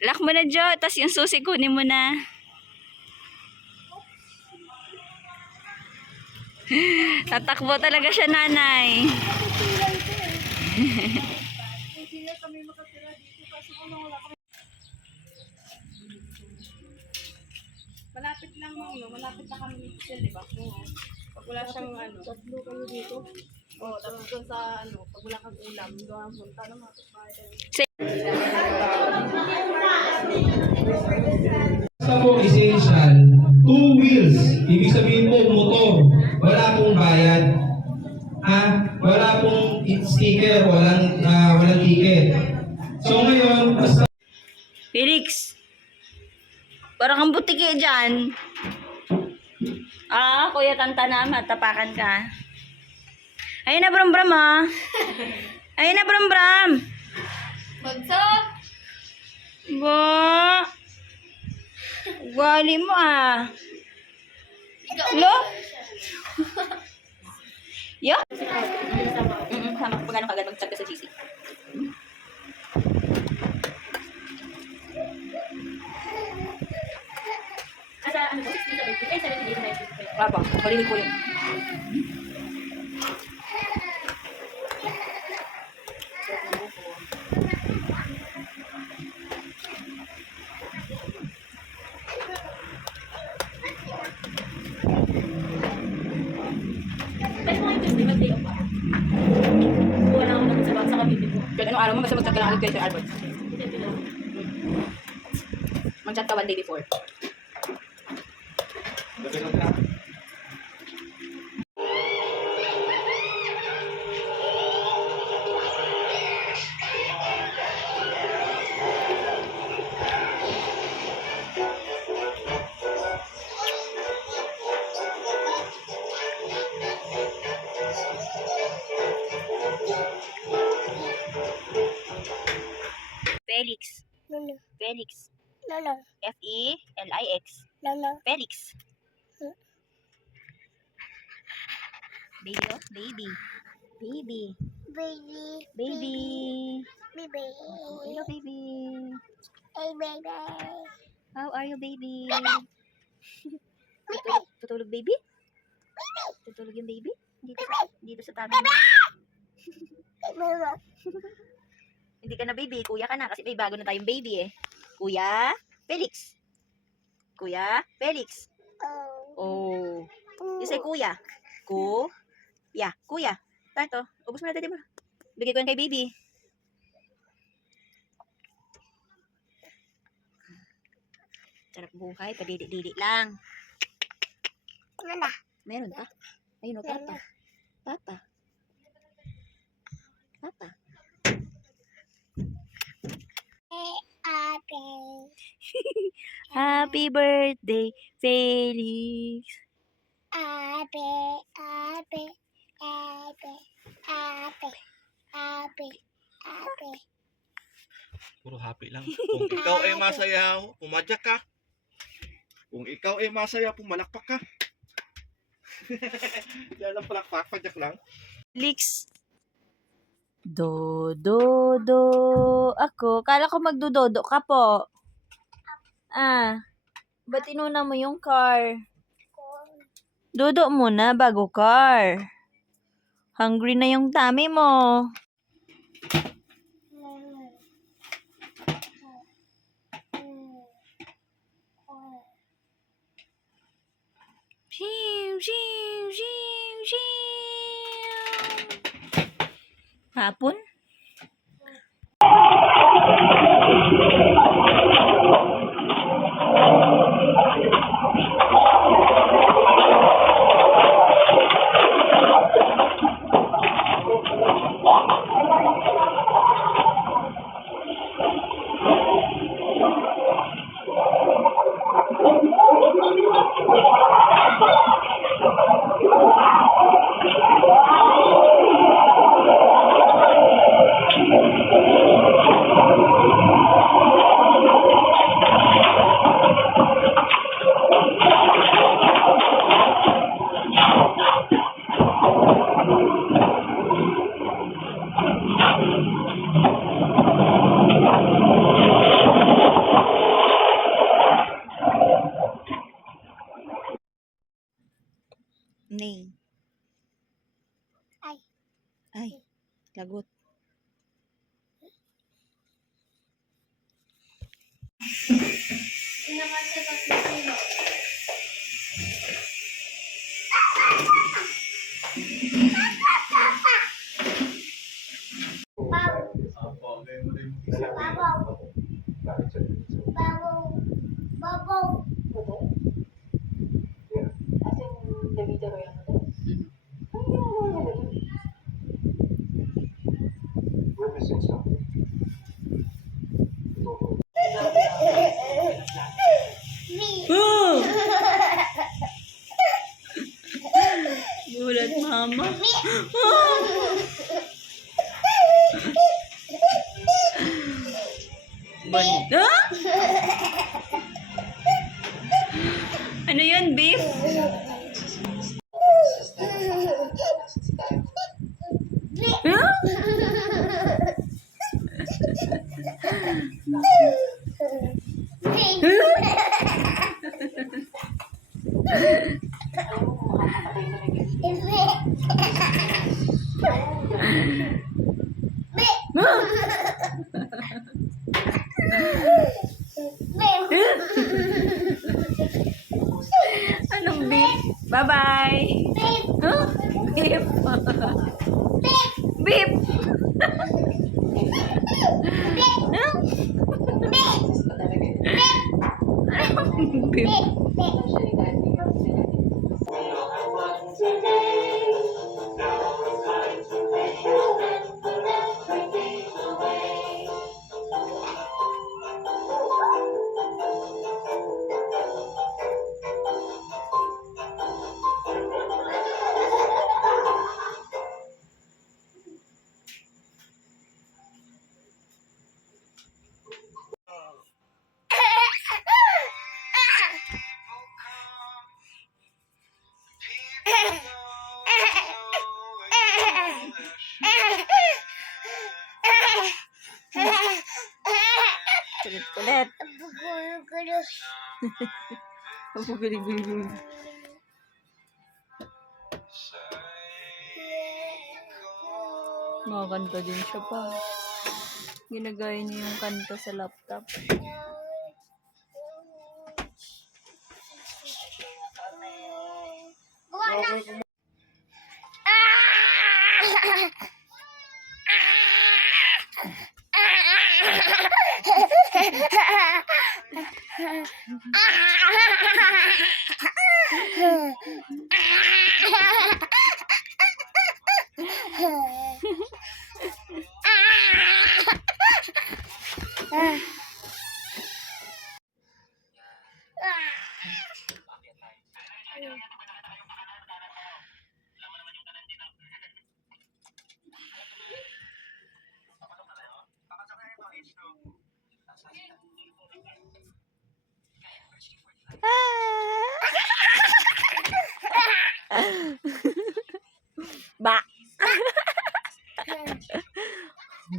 Lock mo na, Jo. Tapos yung susi kunin mo na. Tatakbo talaga siya, nanay. Malapit lang mo, no? Malapit na kami dito, di ba? Oo. Pag wala siyang ano. Tatlo kayo dito? Oo, tapos doon sa ano, pag wala kang ulam, doon ang punta ng mga kapatid. Sa po essential, 2 wheels. Ibig sabihin po motor. Wala pong bayad. Ha? Wala pong sticker, walang ticket. So ngayon, basta Felix. Parang kang butiki dyan. Kuya Tantana, matapakan ka. Ayun na, Bram Bram, ha? Ayun na, Bram Bram. Bagsak! Ba? Gali mo, ah. Lo? Yo? Sama. Pagano ka agad mag-chat ka sa GC? Ano po? 16, 17, 18, 19, 20. Wala pa. Palinig po yun. Kahit anong araw mo, basta mag-chat ka lang ulit kayo Sir Albert. Mag-chat ka one day before. Felix. Lolo. Felix. Lolo. F-E-L-I-X. Lolo. Felix. Baby, oh. Baby. Baby. Baby. Baby. Baby. Hello, baby. Hey, baby. How are you, baby? Tutulog, baby? Tutulog yung baby? Dito sa tabi mo. Mama. Hindi ka na baby, kuya ka na kasi may bago na tayong baby eh. Kuya Felix. Kuya Felix. Oh. You say kuya. Kuya. Kuya. Tanto, ubos mo na dali mo. Bigay ko yan kay baby. Sarap buhay, padidi-didi lang. Nana. Meron pa. Ayun o, papa. Papa. Papa. Happy birthday, Felix. Happy. Puro happy lang. Kung ikaw ay masaya, pumadyak ka. Kung ikaw ay masaya, pumalakpak ka. Yan lang palakpak, padyak lang. Felix. Do. Ako. Kala ko magdudodo ka po. Ba't inuna mo yung car? Dodo muna bago car. Hungry na yung tummy mo. Hapon? naman sa tatlo. Gulat, mama. Banda? Ano yun, beef? Huh? Anong beef? Bye-bye. Huh? Beef. Beef. Huh? Beef. Kulit-kulit. Gulig-gulig. Makakanta din siya pa. Ginagaya niya yung kanta sa laptop. Ba.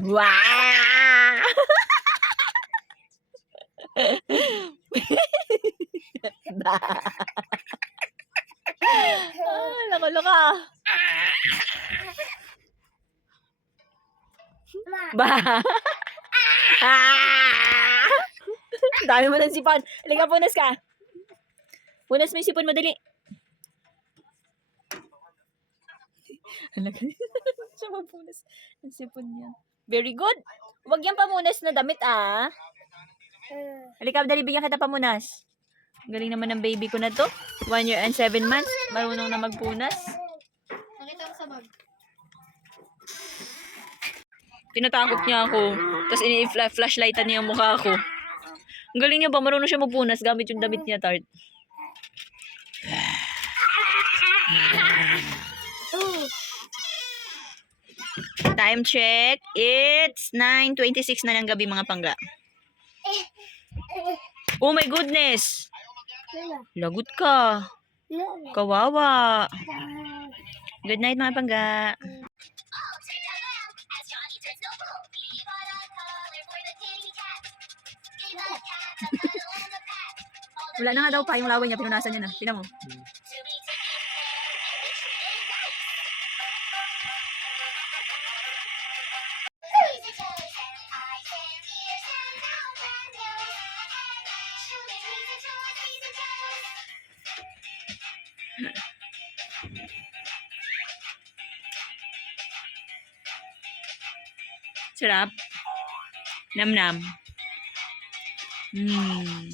Wah. Ba. Loko-loko. Ba. Dami mo ng sipon. Halika, punas ka. Punas mo yung sipon mo, dali. Halika. Siya mapunas ang sipon niya. Very good. Huwag yung pamunas na damit, ah. Halika, dali, bigyan kita pamunas. Galing naman ng baby ko na to. 1 year and 7 months. Marunong na magpunas. Nakita ko sa bag. Tinatakot niya ako. Tapos ini-flashlightan niya yung mukha ko. Ang galing niya ba? Marunong siya magpunas gamit yung damit niya, Tart. Time check. It's 9:26 na ng gabi, mga pangga. Oh my goodness! Lagot ka. Kawawa. Good night, mga pangga. Wala na nga daw pa yung laway niya. Pinunasan niya na. Tingnan mo. Sarap. Nam-nam. Mm.